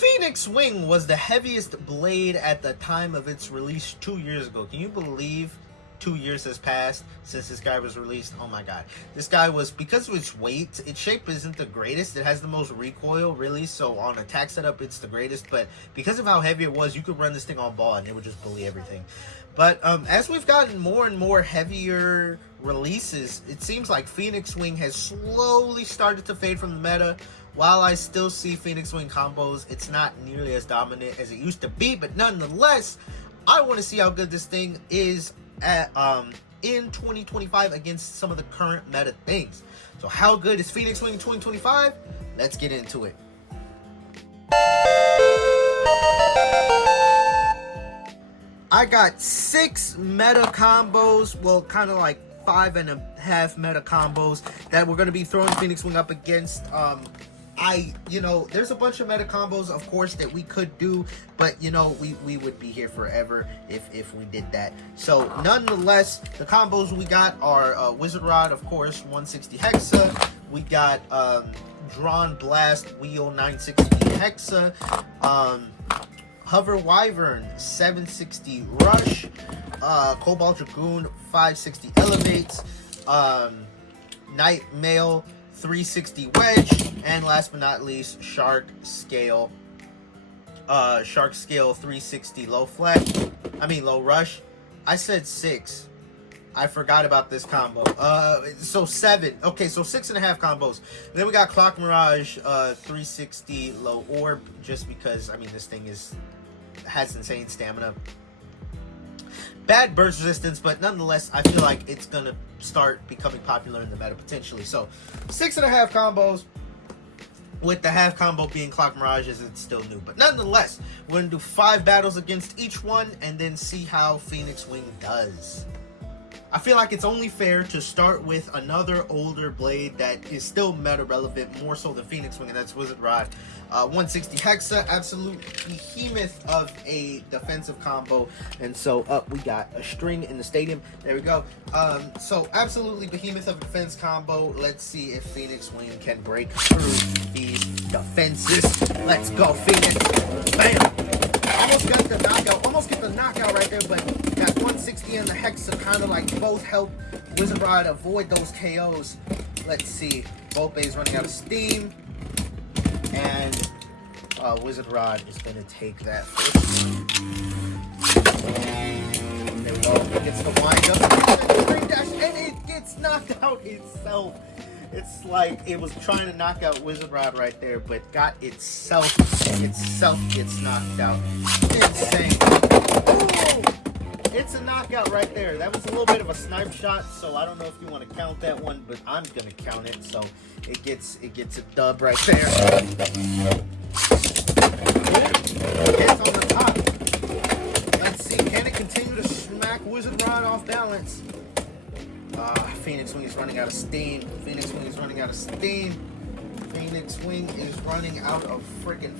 Phoenix Wing was the heaviest blade at the time of its release 2 years ago. Can you believe 2 years has passed since this guy was released? Oh my god. This guy was, because of its weight, its shape isn't the greatest. It has the most recoil, really, so on attack setup, it's the greatest. But because of how heavy it was, you could run this thing on ball and it would just bully everything. But as we've gotten more and more heavier releases, it seems like Phoenix Wing has slowly started to fade from the meta. While I still see Phoenix Wing combos, it's not nearly as dominant as it used to be. But nonetheless, I want to see how good this thing is at in 2025 against some of the current meta things. So how good is Phoenix Wing in 2025? Let's get into it. I got 6 meta combos, well, kind of like 5.5 meta combos that we're going to be throwing Phoenix Wing up against. There's a bunch of meta combos, of course, that we could do, but, we would be here forever if we did that. So, nonetheless, the combos we got are Wizard Rod, of course, 160 Hexa. We got Drawn Blast, Wheel, 960 Hexa. Hover Wyvern, 760 Rush. Cobalt Dragoon, 560 Elevates. Night Mail, 360 Wedge, and last but not least, Shark Scale 360 low rush. I said 6. I forgot about this combo. So 7. Okay, so 6.5 combos. Then we got Clock Mirage 360 low orb, just because this thing has insane stamina. Bad burst resistance, but nonetheless, I feel like it's gonna start becoming popular in the meta potentially. So 6.5 combos, with the half combo being Clock Mirage, as it's still new. But nonetheless, we're gonna do 5 battles against each one and then see how Phoenix Wing does. I feel like it's only fair to start with another older blade that is still meta relevant, more so than Phoenix Wing, and that's Wizard Rod. 160 Hexa, absolute behemoth of a defensive combo. And so up we got a string in the stadium. There we go. So absolutely behemoth of a defense combo. Let's see if Phoenix Wing can break through these defenses. Let's go, Phoenix. Bam! Almost got the knockout. Almost get the knockout right there, but that 160 and the Hexa kind of like both help Wizard Rod avoid those KOs. Let's see. Both bays running out of steam. And Wizard Rod is going to take that first one. There we go. It gets the wind up. Extreme dash, and it gets knocked out itself. It's like it was trying to knock out Wizard Rod right there, but got itself gets knocked out. Insane. Ooh, it's a knockout right there. That was a little bit of a snipe shot, so I don't know if you want to count that one, but I'm gonna count it. So it gets a dub right there. It's on the top. Let's see, can it continue to smack Wizard Rod off balance? Phoenix Wing is running out of steam. Phoenix Wing is running out of steam. Phoenix Wing is running out of freaking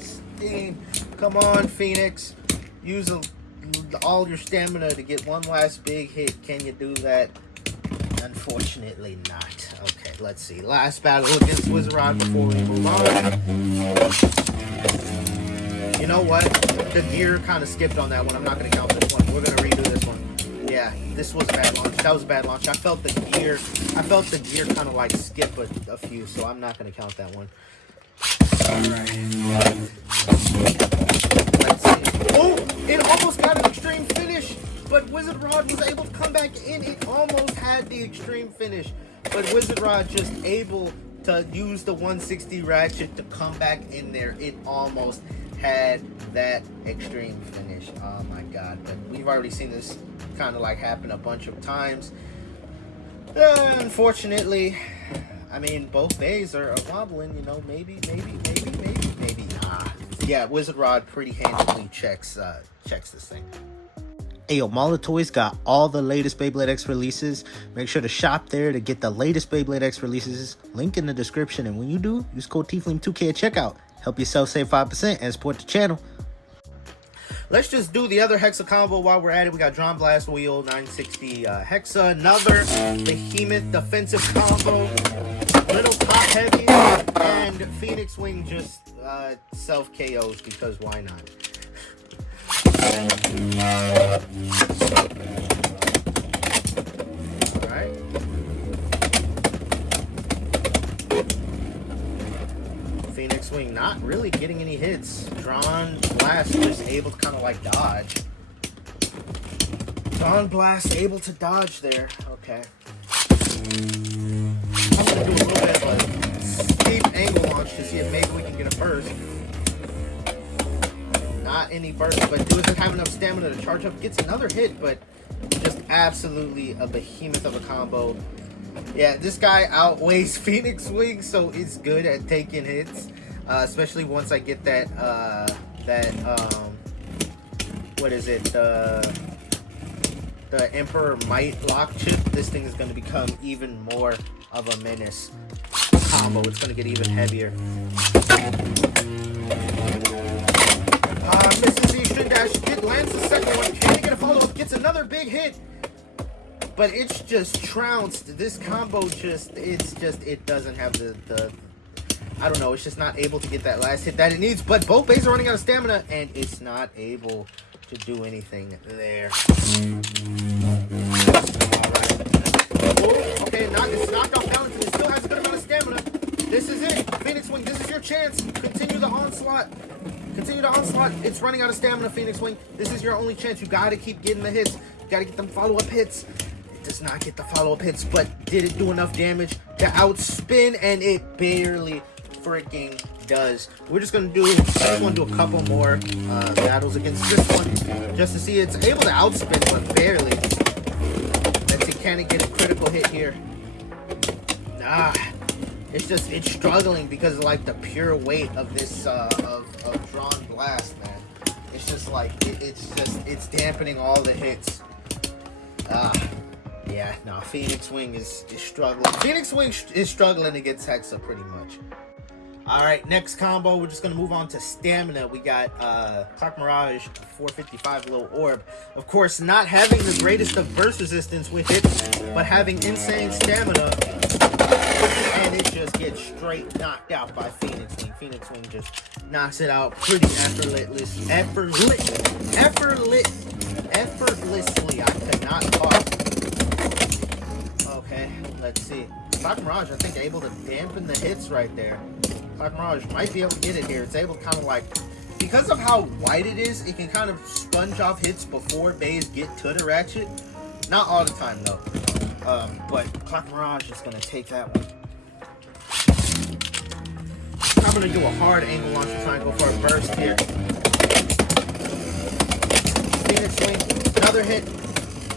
steam. Come on, Phoenix. Use all your stamina to get one last big hit. Can you do that? Unfortunately not. Okay, let's see. Last battle against Wizard Rod before we move on. You know what? The gear kind of skipped on that one. I'm not going to count this one. We're going to redo this one. Yeah, this was a bad launch. That was a bad launch. I felt the gear kind of like skip a few, so I'm not going to count that one. Alright. Let's see. Oh, it almost got an extreme finish, but Wizard Rod was able to come back in. It almost had the extreme finish, but Wizard Rod just able to use the 160 ratchet to come back in there. It almost had that extreme finish. Oh my god. But we've already seen this kind of like happen a bunch of times. Unfortunately, both bays are wobbling, maybe. Nah. Yeah, Wizard Rod pretty handily checks this thing. Ayo, Mall of Toys got all the latest Beyblade X releases. Make sure to shop there to get the latest Beyblade X releases. Link in the description, and when you do, use code TFLAME2K at checkout. Help yourself save 5% and support the channel. Let's just do the other Hexa combo while we're at it. We got Drawn Blast Wheel, 960 Hexa. Another behemoth defensive combo. little top heavy, and Phoenix Wing just self KOs because why not? Alright. Phoenix Wing not really getting any hits. Dran Blast just able to kind of like dodge. Dran Blast able to dodge there. Okay. I'm gonna do a little bit of a steep angle launch to see if maybe we can get a burst. Not any burst, but doesn't have enough stamina to charge up. Gets another hit, but just absolutely a behemoth of a combo. Yeah, this guy outweighs Phoenix Wing, so it's good at taking hits. Especially once I get that, what is it? The Emperor Might lock chip. This thing is going to become even more of a menace combo. It's going to get even heavier. Misses the extreme dash. Lands the second one. Trying to get a follow-up. Gets another big hit. But it's just trounced. This combo it doesn't have the I don't know, it's just not able to get that last hit that it needs. But both bays are running out of stamina, and it's not able to do anything there. Alright. Okay, it's knocked off balance, and it still has a good amount of stamina. This is it. Phoenix Wing, this is your chance. Continue the onslaught. Continue the onslaught. It's running out of stamina, Phoenix Wing. This is your only chance. You gotta keep getting the hits. You gotta get them follow-up hits. It does not get the follow-up hits, but did it do enough damage to outspin? And it barely freaking does. We're just gonna do a couple more battles against this one just to see it's able to outspin, but barely. Let's see, can it get a critical hit here? Nah. It's struggling because of like the pure weight of this of Dran Blast, man. It's just like it's dampening all the hits. Yeah, no, Phoenix Wing is struggling. Phoenix Wing is struggling against Hexa pretty much. Alright, next combo, we're just going to move on to stamina. We got Clock Mirage, 455 little orb. Of course, not having the greatest of burst resistance with it, but having insane stamina. And it just gets straight knocked out by Phoenix Wing. Phoenix Wing just knocks it out pretty effortlessly. I could not talk. Okay, let's see. Clock Mirage, I think, able to dampen the hits right there. Clock Mirage might be able to get it here. It's able to kind of like, because of how wide it is, it can kind of sponge off hits before bays get to the ratchet. Not all the time though. But Clock Mirage is going to take that one. I'm going to do a hard angle launch to try and go for a burst here. Phoenix Wing, another hit.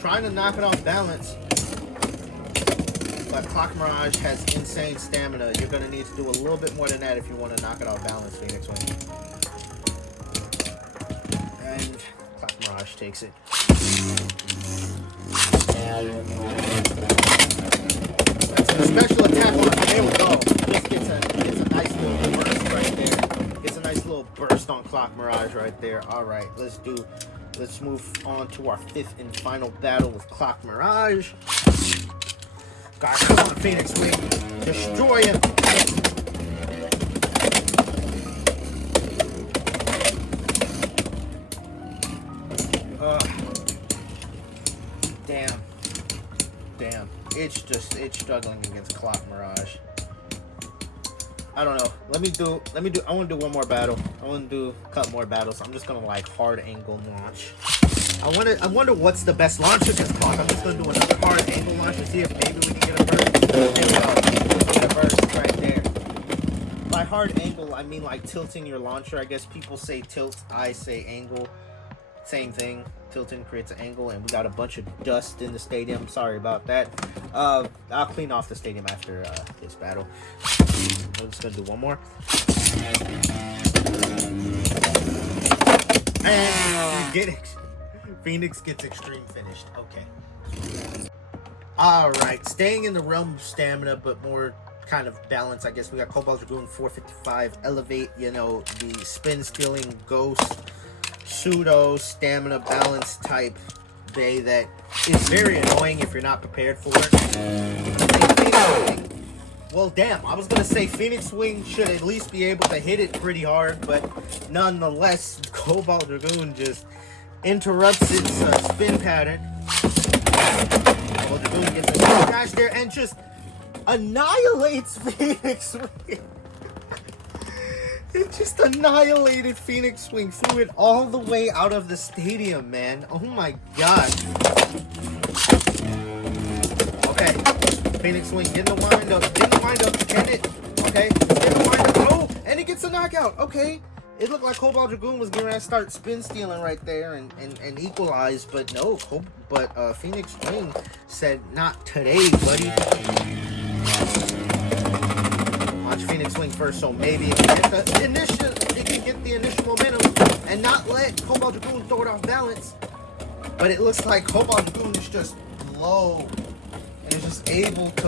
Trying to knock it off balance. But Clock Mirage has insane stamina. You're going to need to do a little bit more than that if you want to knock it off balance, Phoenix Wing. And Clock Mirage takes it. That's a special attack launch. There we go. Just gets a nice little burst right there. Gets a nice little burst on Clock Mirage right there. Alright, let's move on to our fifth and final battle with Clock Mirage. Guys, come on, Phoenix Wing. Destroy him. Damn. It's struggling against Clock Mirage. I don't know. I want to do one more battle. I want to do a couple more battles. I'm just going to like hard angle launch. I wonder what's the best launch against Clock. I'm just going to do another hard angle launch to see if maybe we can get a burst. There we go. Get a burst right there. By hard angle, I mean like tilting your launcher. I guess people say tilt, I say angle. Same thing. Tilting creates an angle, and we got a bunch of dust in the stadium. Sorry about that. I'll clean off the stadium after this battle. I'm just going to do one more. And you get it. Phoenix gets extreme finished. Okay. Alright, staying in the realm of stamina, but more kind of balance, I guess. We got Cobalt Dragoon 455. Elevate, the spin stealing ghost pseudo stamina balance type bay that is very annoying if you're not prepared for it. Well, damn, I was going to say Phoenix Wing should at least be able to hit it pretty hard, but nonetheless, Cobalt Dragoon just interrupts its spin pattern. Cobalt Dragoon gets a dash there and just annihilates Phoenix Wing. It just annihilated Phoenix Wing, threw it all the way out of the stadium, man. Oh my god. Okay, Phoenix Wing getting the wind up, can it? Okay, getting the wind up, oh, and it gets a knockout. Okay, it looked like Cobalt Dragoon was going to start spin stealing right there and equalize, but no, Phoenix Wing said, not today, buddy. Watch Phoenix Wing first, so maybe it can get the initial momentum and not let Cobalt Dragoon throw it off balance. But it looks like Cobalt Dragoon is just low and is just able to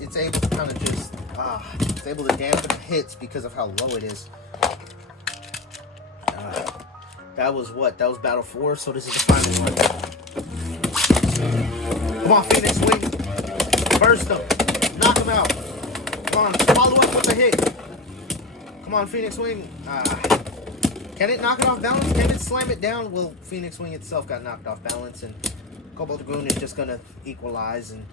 it's able to kind of just it's able to dampen the hits because of how low it is. That was battle 4, so this is the final one. Come on, Phoenix Wing. Burst him. Knock him out. Come on, follow up with a hit. Come on, Phoenix Wing. Can it knock it off balance? Can it slam it down? Well, Phoenix Wing itself got knocked off balance, and Cobalt Dragoon is just going to equalize. And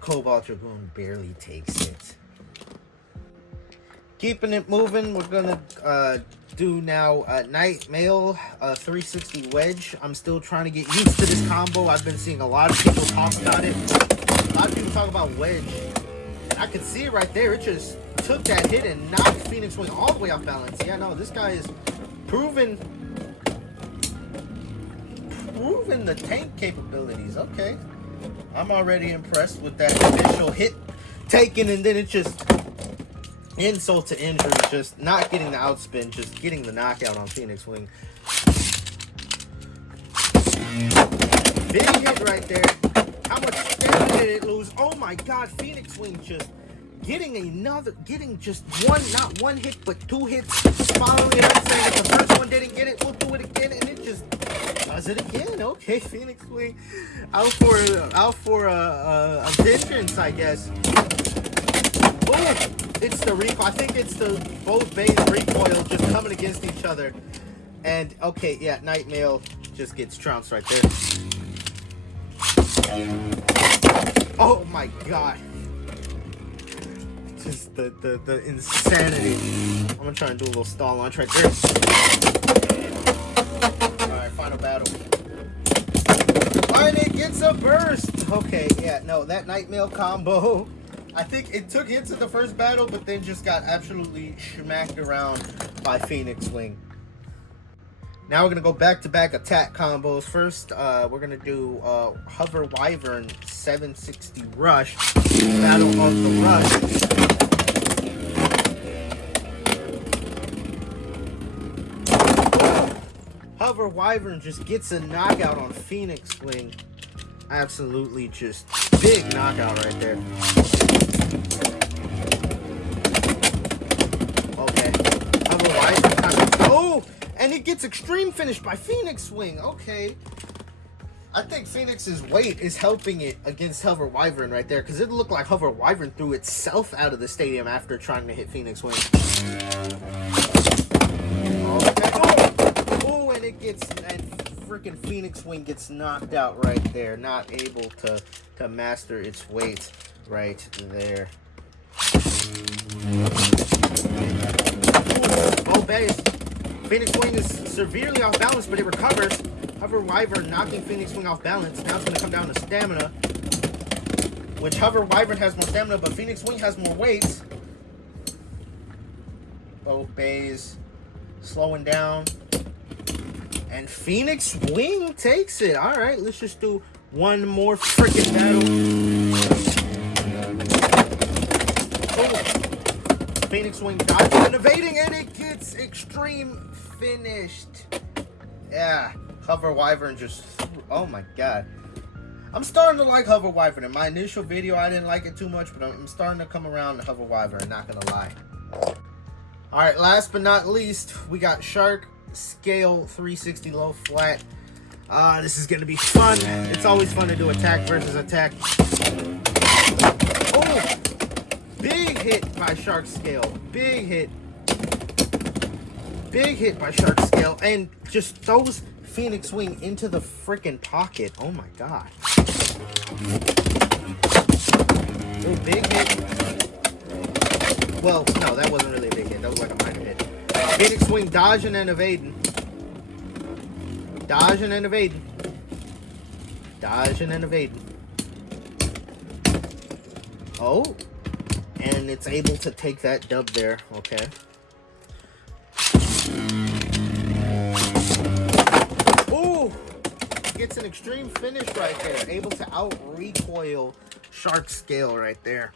Cobalt Dragoon barely takes it. Keeping it moving, we're going to do now Night Mail 360 Wedge. I'm still trying to get used to this combo. I've been seeing a lot of people talk about it. A lot of people talk about Wedge. And I could see it right there. It just took that hit and knocked Phoenix Wing all the way off balance. Yeah, no, this guy is proving the tank capabilities. Okay. I'm already impressed with that initial hit taken, and then it just insult to injury, just not getting the outspin, just getting the knockout on Phoenix Wing. Big hit right there. How much stamina did it lose? Oh my god, Phoenix Wing just getting just not one hit, but 2 hits. Following it up, saying if the first one didn't get it, we'll do it again, and it just does it again. Okay, Phoenix Wing out for a vengeance, I guess. Boom! It's the recoil. I think it's the both Bay's recoil just coming against each other. And okay, yeah, Night Mail just gets trounced right there. Oh my god. Just the insanity. I'm gonna try and do a little stall launch right there. Alright, final battle. And it gets a burst. Okay, yeah, no, that Night Mail combo, I think it took hits in the first battle, but then just got absolutely smacked around by Phoenix Wing. Now we're going to go back-to-back attack combos. First, we're going to do Hover Wyvern 760 Rush. Battle of the Rush. Hover Wyvern just gets a knockout on Phoenix Wing. Absolutely just big knockout right there. Okay. Hover Wyvern kind of... Oh! And it gets extreme finish by Phoenix Wing. Okay. I think Phoenix's weight is helping it against Hover Wyvern right there, because it looked like Hover Wyvern threw itself out of the stadium after trying to hit Phoenix Wing. Okay. Oh, and it gets... And freaking Phoenix Wing gets knocked out right there. Not able to master its weight right there. Oh, base. Phoenix Wing is severely off balance, but it recovers. Hover Wyvern knocking Phoenix Wing off balance. Now it's going to come down to stamina, which Hover Wyvern has more stamina, but Phoenix Wing has more weight. Both bays slowing down. And Phoenix Wing takes it. All right, let's just do one more freaking battle. Oh. Phoenix Wing dodging and evading, and it gets extreme finished. Yeah, Hover Wyvern just... Oh my god. I'm starting to like Hover Wyvern. In my initial video, I didn't like it too much, but I'm starting to come around to Hover Wyvern, not gonna lie. Alright, last but not least, we got Shark Scale 360 Low Flat. This is gonna be fun. It's always fun to do attack versus attack. Oh! Big hit by Shark Scale. Big hit. Big hit by Shark Scale. And just throws Phoenix Wing into the freaking pocket. Oh my god. Oh, big hit. Well, no, that wasn't really a big hit. That was like a minor hit. Phoenix Wing dodging and evading. Dodging and evading. Dodging and evading. Oh. And it's able to take that dub there. Okay. Ooh. Gets an extreme finish right there. Able to out-recoil Shark Scale right there.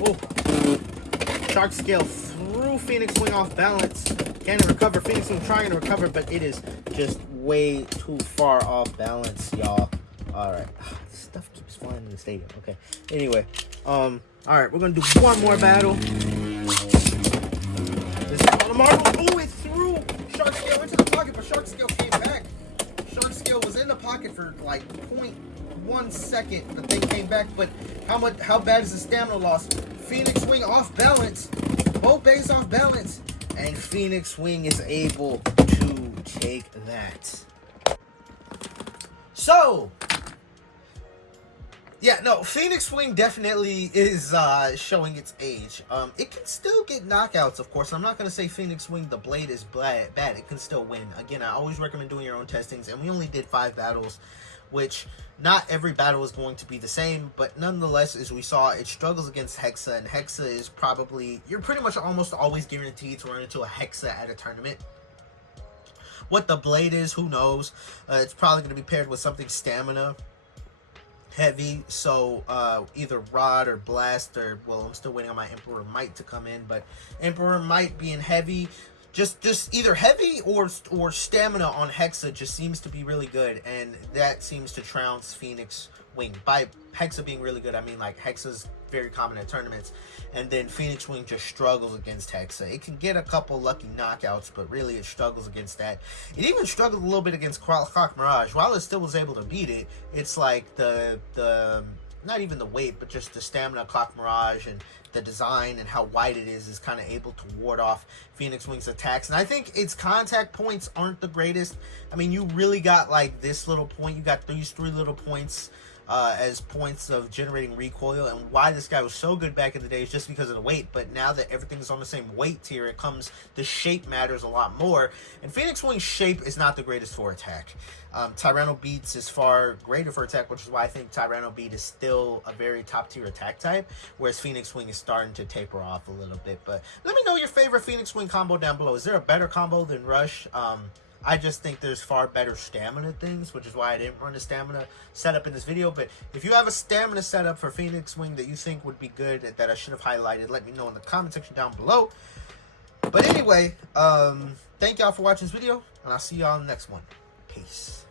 Ooh. Shark Scale threw Phoenix Wing off balance. Can't recover. Phoenix Wing trying to recover, but it is just way too far off balance, y'all. Alright. This stuff keeps flying in the stadium. Okay. Anyway. Alright, we're gonna do one more battle. This is on the marble. Oh, it threw Shark Scale into the pocket, but Shark Scale came back. Shark Scale was in the pocket for like 0.1 second. The thing came back, but how bad is the stamina loss? Phoenix Wing off balance. Both base off balance. And Phoenix Wing is able to take that. So, yeah, no, Phoenix Wing definitely is showing its age. It can still get knockouts, of course. I'm not going to say Phoenix Wing, the blade is bad. It can still win. Again, I always recommend doing your own testings, and we only did 5 battles, which not every battle is going to be the same, but nonetheless, as we saw, it struggles against Hexa, and Hexa is probably, you're pretty much almost always guaranteed to run into a Hexa at a tournament. What the blade is, who knows? It's probably going to be paired with something stamina heavy, so either Rod or Blast, or, well, I'm still waiting on my Emperor Might to come in, but Emperor Might being heavy, just either heavy or stamina on Hexa just seems to be really good, and that seems to trounce Phoenix Wing. By Hexa being really good, I mean like Hexa's very common at tournaments, and then Phoenix Wing just struggles against Hexa. It can get a couple lucky knockouts, but really it struggles against that. It even struggled a little bit against Clock Mirage. While it still was able to beat it, it's like the not even the weight, but just the stamina of Clock Mirage and the design and how wide it is kind of able to ward off Phoenix Wing's attacks. And I think its contact points aren't the greatest. I mean, you really got like this little point. You got these 3 little points as points of generating recoil, and why this guy was so good back in the day is just because of the weight. But now that everything's on the same weight tier, it comes, the shape matters a lot more, and Phoenix Wing's shape is not the greatest for attack. Tyranno Beats is far greater for attack, which is why I think Tyranno Beat is still a very top tier attack type, whereas Phoenix Wing is starting to taper off a little bit. But let me know your favorite Phoenix Wing combo down below. Is there a better combo than Rush? I just think there's far better stamina things, which is why I didn't run a stamina setup in this video. But if you have a stamina setup for Phoenix Wing that you think would be good, that I should have highlighted, let me know in the comment section down below. But anyway, thank y'all for watching this video, and I'll see y'all in the next one. Peace.